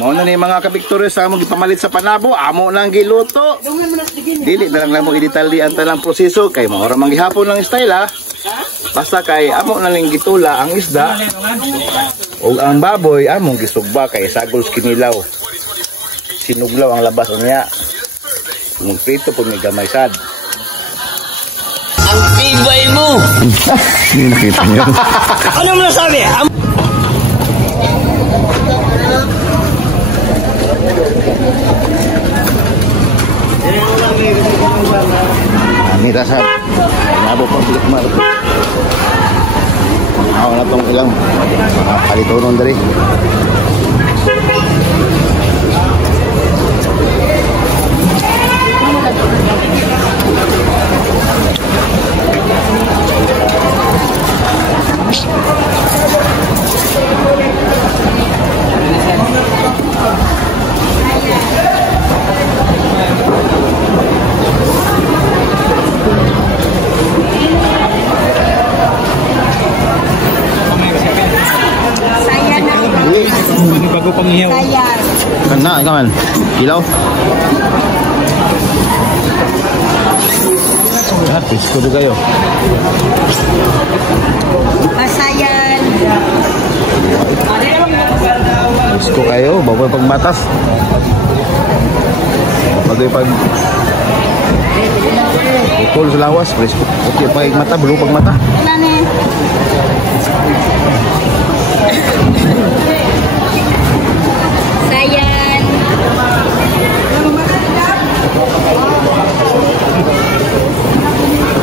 Mo na ni mga kabiktoryo sa among gipamalit sa panabo, amo nang giluto. Dili na lang mo i-detalye ang talang proseso kay mao ra man gihapon lang style ha. Basta kay amo na lang gitula ang isda. O ang baboy among gisugba kay sagol kinilaw. Sinuglaw ang labas niya. Mung prito pud may gamay sad. Ang tibay mo. Hindi nakita niyo. Ano mo nasabi? Mira sa nabo pa bilik mar. Ako na tong ilang mga palitonon diri. Bago panghiyaw. Kana, ikaw man. Ilaw. Pisko do kayo. Asayan. Pisko kayo, bago pagmatas. Bago pag pukul sa lawas, pisko. Okay, pag mata, belum pag mata. Sayan.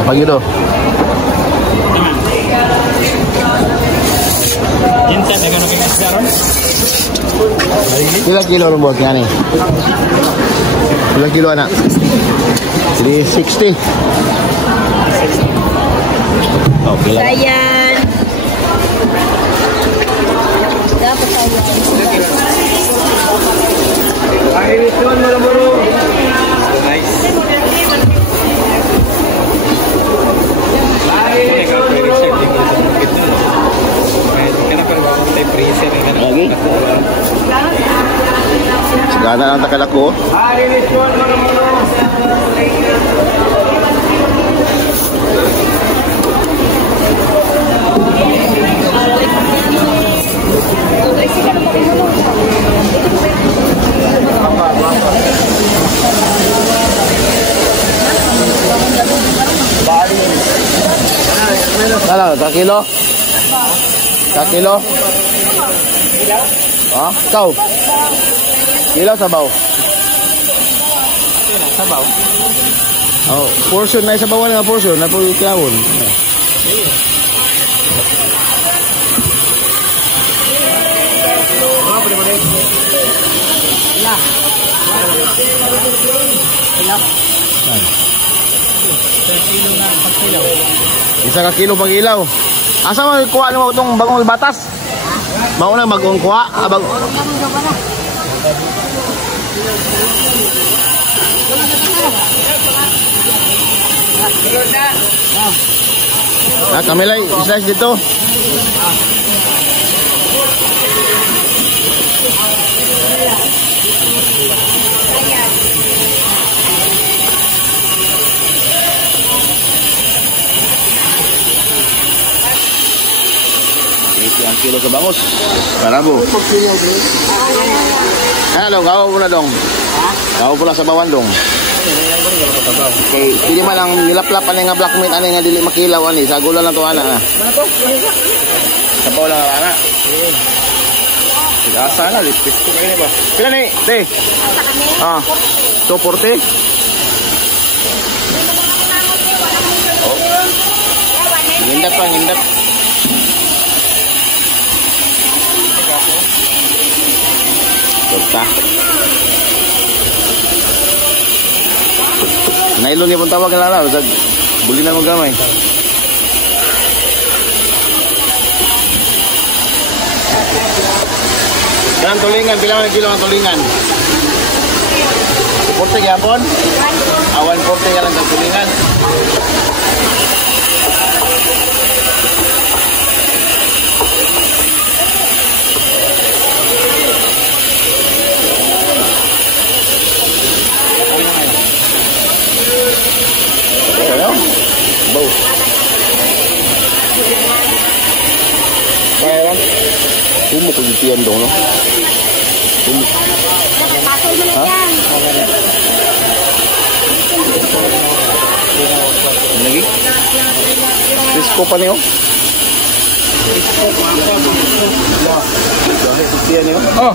Apa gitu? Jinsa dagang naking sekarang. Pila kilo ron buat ngani? Pila kilo anak? 360. Oh, pila. Sayan. Dapat sayan. Ay, ito mo lang bro. Nice. Lagi? Segala ang takal ako. Kala, kakilo? Kakilo? Ha? Ikaw? Kilo sabaw? Sabaw. Oh, portion na sabawan nga portion na po kawon. Isa ka kilo pag ilaw. Asa mo kuha mo itong bagong batas? Mao na bagong kuha. Kami lang slice dito. Ang kilo sa bangus. Karabo. Hello, gawa mo na dong. Gawa pula sa bawan dong. Okay, hindi man lang nilaplapan nga black meat ani nga dili makilaw ani. Sagulan lang to ana ha. Sabaw lang ana. Asa na lipit ko kay ba. Pila ni? Te. Ah. 240. Oh. Hindat pa, hindat. Basta. Nailon niya pong tawag na lalaw. Buli na mong gamay. Kailang tulingan? Pila man kilo ang tulingan? 40 yapon? 140 yan ang tulingan. yan dong, no? Ha? Lagi? Disco pa niyo? Oh!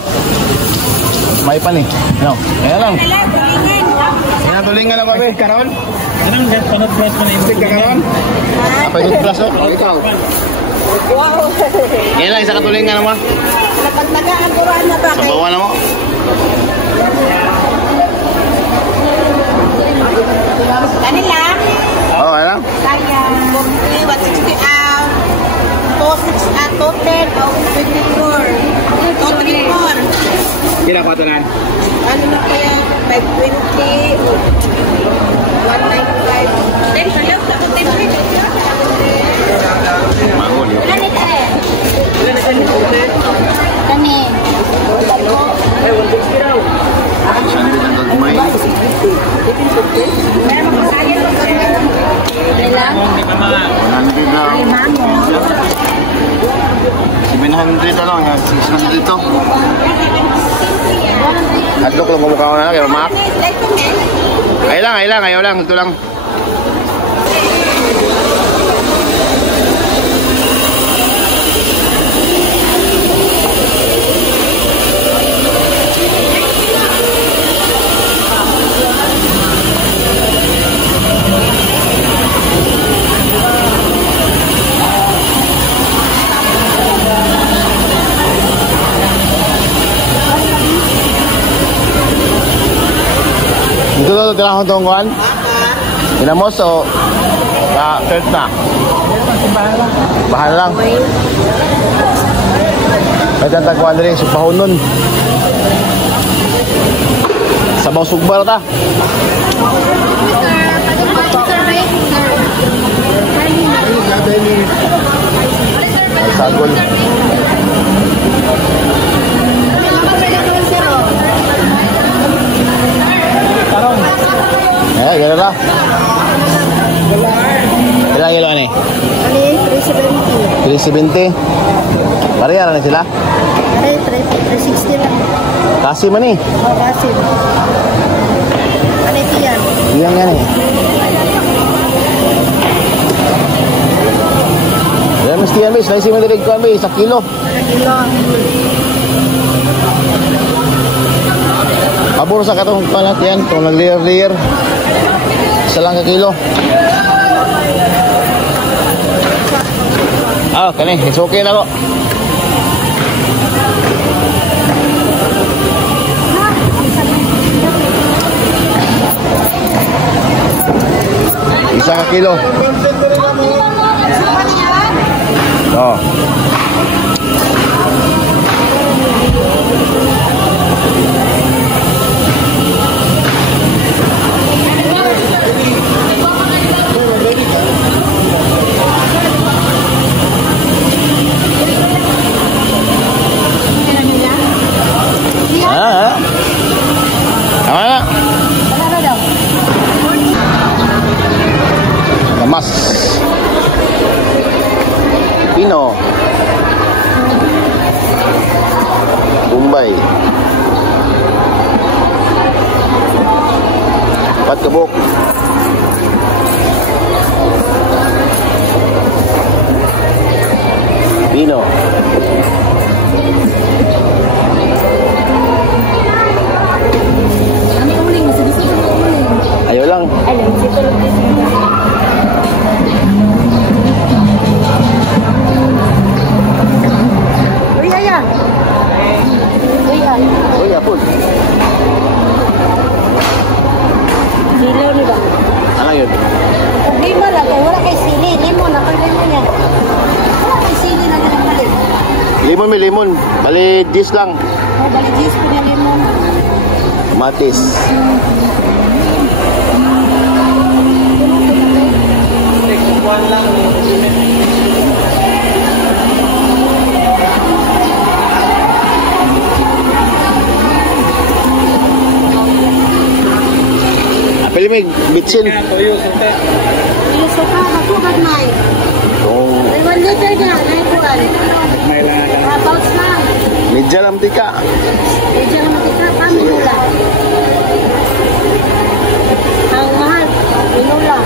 May pa ni. Ano? Ayan lang. Ayan, tulingan na ba, be? Karon? Anong panot plus mo na yung Stick ka karon? Apa yung plus, oh? Oh, ikaw. Wow. Ayan lang, isa ka tulingan na mo. Napagtagaan po na ba? Sa bawah na mo. Kanila? Oh, ayan lang. Sayang. 40, 160 out. 210 of 24. 234. Kira ko ito na. Ano na kaya? 520. 195. 10 sa loob. 10 Mangon yun. Ilan ito eh? Kani. Ay, 160 daw. Sandin ang gagmay. Meron mo sayang. Ilan? 100 daw. Ay, mamo. 700 lang, 600 ito. Hadlok lang kumukha ko na lang, kaya mamak. Ayaw lang, ito lang. Ito na tira akong tungkuhan? Inamos o third na? Bahan lang. May tatagpuan rin supahon nun. Sabaw sugbar ta. Sagol. Gano'n lang. Ilang kilo ni? Ano yun? 370. 370. Pareha na sila? Ano yun? 360 lang. Kasi man eh. O, kasi. Ano ito yan? Iyan yan eh. Yan mesti yan, bis. Naisi mo dirig ko, bis. 1 kilo. Kilo. Pabor sa katong palat yan. Kung nag-layer-layer. Isa lang ka kilo. Ah, kani. It's okay na ko. Isa ka kilo. Oh. Tama na. Kamas. Pino. Bombay. Patkabok. Pino. Ayaw lang. Alam, dito lang dito. Uy, ayan. Uy, ayan. Uy, apon. Hilaw ni ba? Ano yun? Pag limon lang, kaya wala kay sili. Limon, ako limon yan. Wala kay sili na ganang balik. Limon may limon. Bali, 10 lang. Oh, balik jis ko na limon. Matis. Apel may bitsin. Toyo, suka. Yung suka, magkukat na eh. Kung Ay, 1 liter na. Ay, kuwan. May lang. Pouch lang. Medya lang tika. Medyo naman kita, minula. Ang mahal, minula.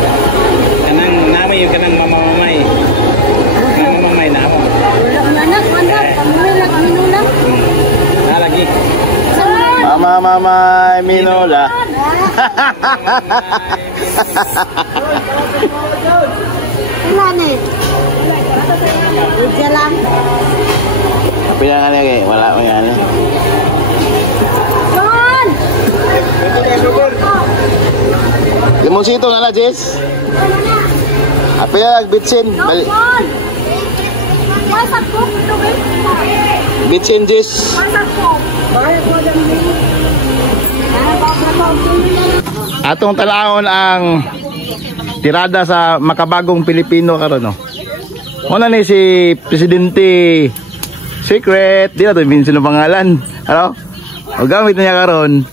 Kanang namay yung kanang mamamamay. Mamamamay na ako. Wala manak, minula, minula. Nalagi. Mama, Minola. Ilan eh? Medyo lang. Tapi yang aneh kayak wala mo yan. John! Limonsito na la, Jess. Apa yang bitsin? Balik. John! Masak ko, Bitsin, Jess. masak ko. Bakit mo dyan Atong talaon ang tirada sa makabagong Pilipino karon no. Una ni si Presidente Secret, di na to minsan ang pangalan. Ano? O gamit niya karon,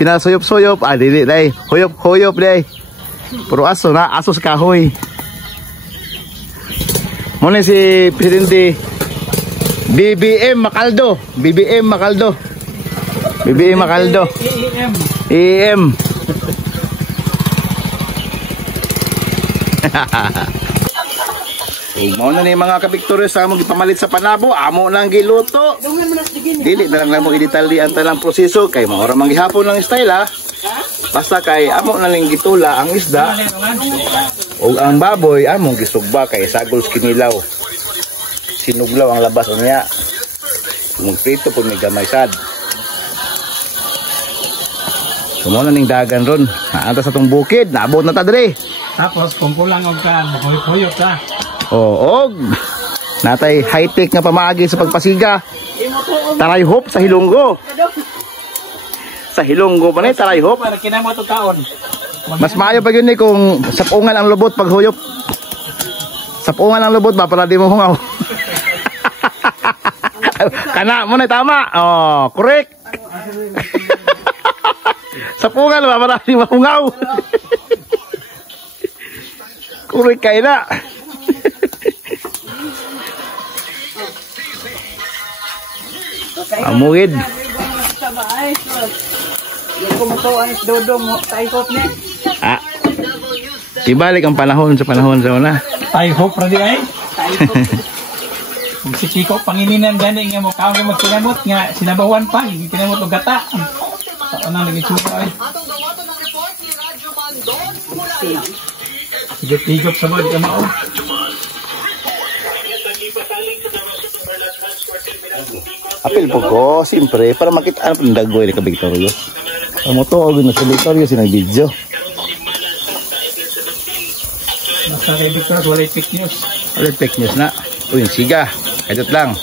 pinasuyop-suyop, dili dai, huyop-huyop dai. Puro aso na, aso sa kahoy. Muna si Presidente BBM Macaldo, BBM Macaldo. BBM Macaldo. EM. Mo na ni mga kabiktoryo sa among gipamalit sa panabo, amo nang giluto. Dili na lang mo i-detalye ang talang proseso kay mao ra man gihapon lang style ha. Basta kay amo na lang gitula ang isda ug ang baboy among gisugba kay sagol kinilaw. Sinuglaw ang labas niya. Mugprito pud may gamay sad. Sumo na ning dagan ron. Naanta sa tong bukid, naabot na ta dire. Tapos kung kulang og kan, huyop ta. Oo, natay high-tech nga pamaagi sa pagpasiga. Taray hop sa Hilonggo. Sa Hilonggo pa ni taray hop. Para kinamot og kaon. Mas maayo pa yun kung sapungan ang lubot pag huyop. Sapungan ang lubot ba para di mo hungaw. Kana mo na tama. Oh, correct. Sapungan ba para di mo hungaw. Correct kay na. Amugid. Ibalik ang panahon sa una. I hope ra di ay. Kung si Kiko pangilinan gani nga mo kaon mo magkinamot nga sinabawan pa, hindi kinamot og gata. Sa nang nagitsura ay. Higop sa mga mao. Apil po ko, siyempre, para makita ang pandagoy ni Kabiktoryo. Ang moto, na sa Kabiktoryo, sinang video. Nasa kay Victor, wala fake news. Wala fake news na. Uy, siga. Edit lang.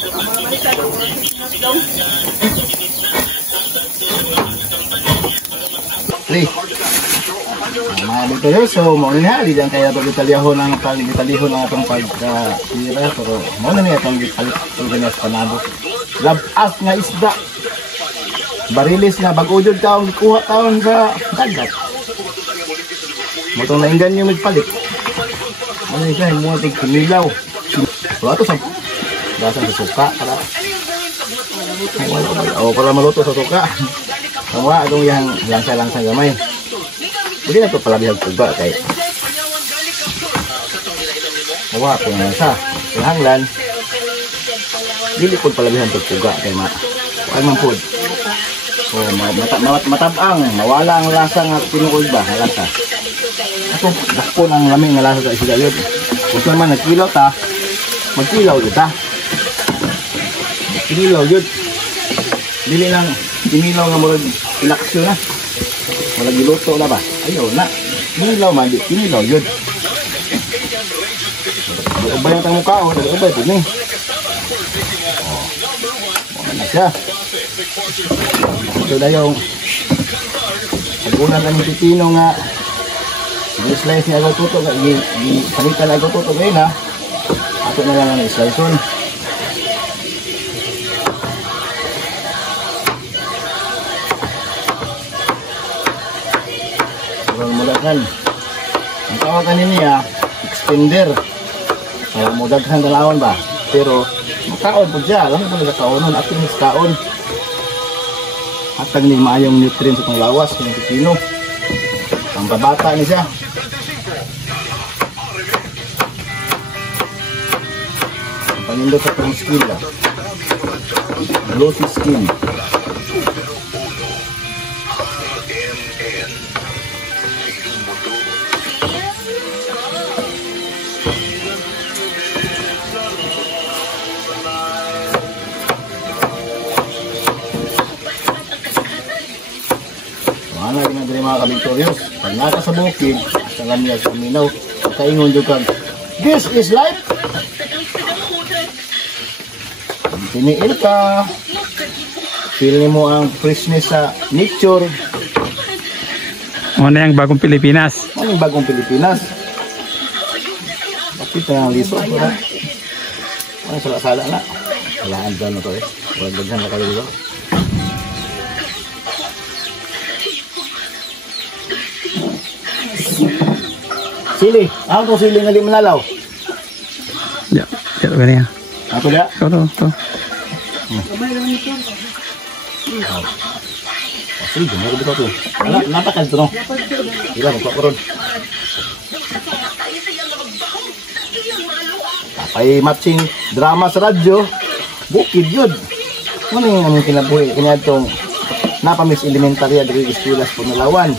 Play. Mga Kabiktoryo, so maunin ha, di lang kaya pag-italihon ang atong pag-tira, pero maunin niya itong pag-italihon sa panabo. Labas nga isda. Barilis nga bag-udod taong kuha taon sa dagat. Motong nainggan yung magpalit. Ano yung siya, yung mga kumilaw. Wala ito sa gasan sa suka. Para maluto sa suka. Wala itong yung langsa-langsa gamay. Hindi na ito palabihag tuba kay wala ito nga sa hanglan. Dili po palabihan ito tuga kay ay man po. Matabang, mawala ang lasa nga pinuod ba, lasa. Ako, dako ng lamig nga lasa sa isda yun. Kung naman nagkilaw ta, magkilaw yun ta. Kinilaw yun. Dili lang, kinilaw nga murag ilaksyon na. Wala giluto na ba? Ayaw na. Kinilaw man, kinilaw yun. Ubay ang tang mukha, ubay ito ni. Ano siya? Ito na yung pagunan ng pipino nga i-slice niya agaw tuto i-palitan na agaw tuto ngayon ha. Ato na lang ang i-slice on. Kurang mudaghan. Ang tawagan niya extender. Mudaghan dalawon ba? Pero Kaon po siya. Alam mo na kaonon. At yung kaon. At ang mayong nutrients itong lawas. Yung pipino. Ang babata niya siya. Ang panindot sa itong skin lang. Glossy skin. Mga ginagawa mga kabiktoryos. Pag naka sa bukid, sa lamya sa minaw, kaingon doon kag, this is life! Tiniil ka, feel mo ang freshness sa nature. Ano yung bagong Pilipinas? Ano yung bagong Pilipinas? Bakit na ang liso? Ano sala-sala na? Walaan dyan na to eh. Walang daghan na kayo dito. Sili. Ano itong sili nga di manalaw? Ya, ya ganyan. Ako na? Ito. Sige, meron dito ito. Natakal ito no? Ilan, magpaparoon. Ay matching drama sa radyo. Bukid yun. Ano yung aming kinabuhi? Kanya itong napamis elementarya dito eskulas po nalawan.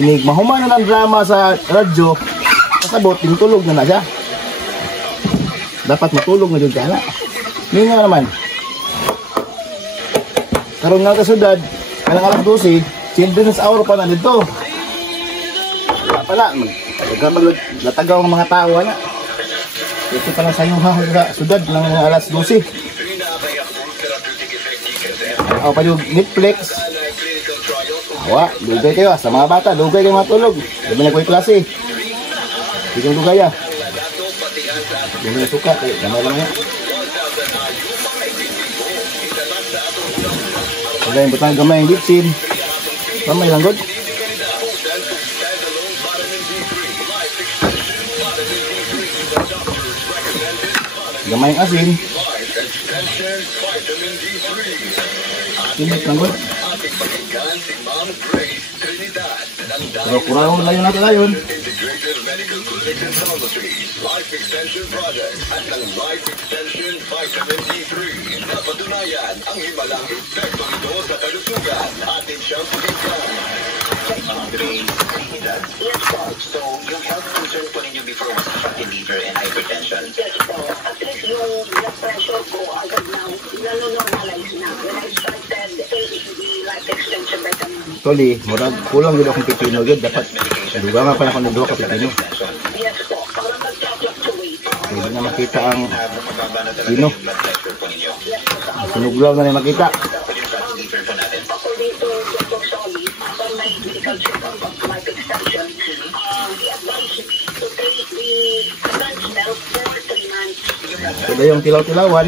Inig mahuman na ng drama sa radyo. Kasabot, tulog na siya. Dapat matulog na dyan ka na. Ngayon nga naman. Karoon nga kasudad, kalang alas 12, children's hour pa na dito. Wala pala, latagaw ng mga tao na. Ito pala sa iyong sudad ng alas 12. Ako pa yung Netflix. Awa, lugay kayo sa mga bata, lugay kayo matulog. Dami na ko yung klase. Hindi kong lugay ah. Dami na suka, damay lang yan. Wala yung butang gamay yung ditsin. Gamay lang god. Gamay yung asin. Sinit lang god. Pero kurang layon natin layon. Life Extension Project at ng Life Extension Vitamin D3 na patunayan ang himalang epekto nito sa kalusugan atin siyang pagkakas. Yes po. So, yung health concern po ninyo before was fatty liver and hypertension? Yes po. At least yung blood pressure ko agad na nanonormalize na. When I started taking the Life Extension Vitamin D. Toli, murag kulang dito akong pipino yun. Dapat duga nga pa na akong nagduha ka pipino. Yes po. Para mag-fluctuate. Hindi na makita ang sino. Sinuglaw na rin makita. Ako dito, Dr. Solly, upon my medical check-up of Life Extension, he advised to take the advanced milk for 3 months. Ito yung tilaw-tilawan.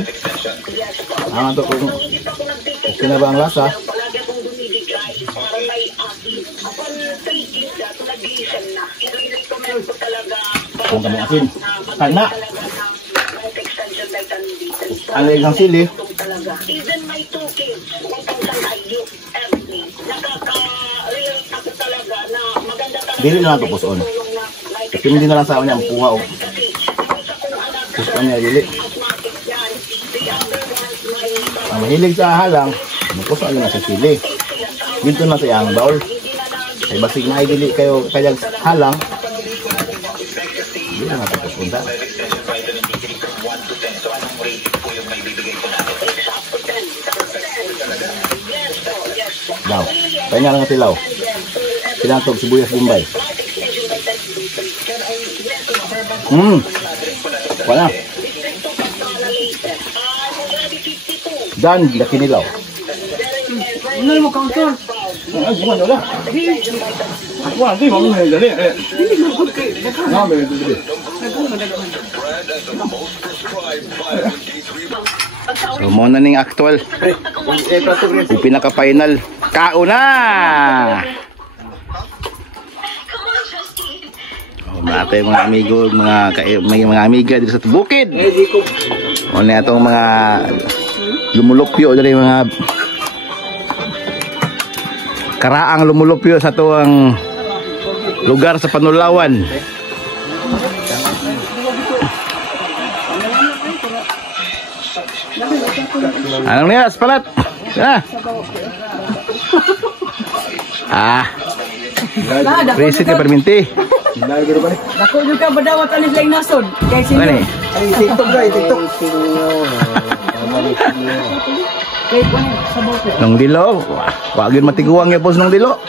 Yes po. Ang ito kung So, hindi pa ko nag-take okay na ba ang lasa. palagi akong dumidikay para may acid. Upon taking that, nag-listen na. I-recommend ko talaga Kung kami asin. Tana. Life Extension Vitamin D. Ang legang sili. Talaga. Even my 2 kids, 1,000 IU every. Nakaka-real ako talaga na maganda talaga. Dili na ito pusoon. Kasi hindi na lang sa kanya ang puha o. Pusoon niya dili. Ang mahilig sa halang, magpusoon na sa sili. Dito na sa iyang baul. Ay basig na dili kayo kayag halang. Hindi na natin pupunta. Daw. Kanya lang tilaw. Pinatog sibuyas Bombay. Wala. Dan, laki nilaw. Ano mo counter? Ay, wala. Wala, di mo mo dali. Hindi mo ko kay. So, mo na ning actual. Yung pinaka-final. Kao na! Mga mga amigo, may mga amiga dito sa bukid. O na itong mga lumulupyo dito mga karaang lumulupyo sa tuwang lugar sa Panulawan. Anong niyas, palat? Presit ka perminti. Dako juga berdawat alis lain nasod. Kay sino? Ano TikTok guys, TikTok. Nung dilo, wag yun matiguang yung pos nung dilo.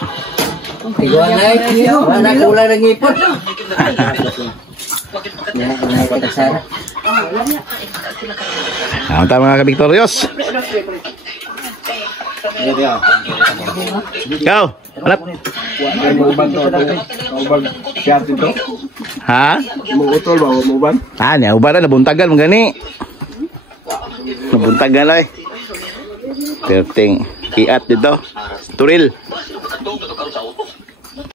Tiguan na ito. Wala kulang ng ipot. Ang tama mga kabiktoryos. Ikaw, hanap. Ha? Mungutol ba? Umuban? Niya, uban na, nabuntagan mong gani. Nabuntagan na eh. Perting kiat dito. Turil.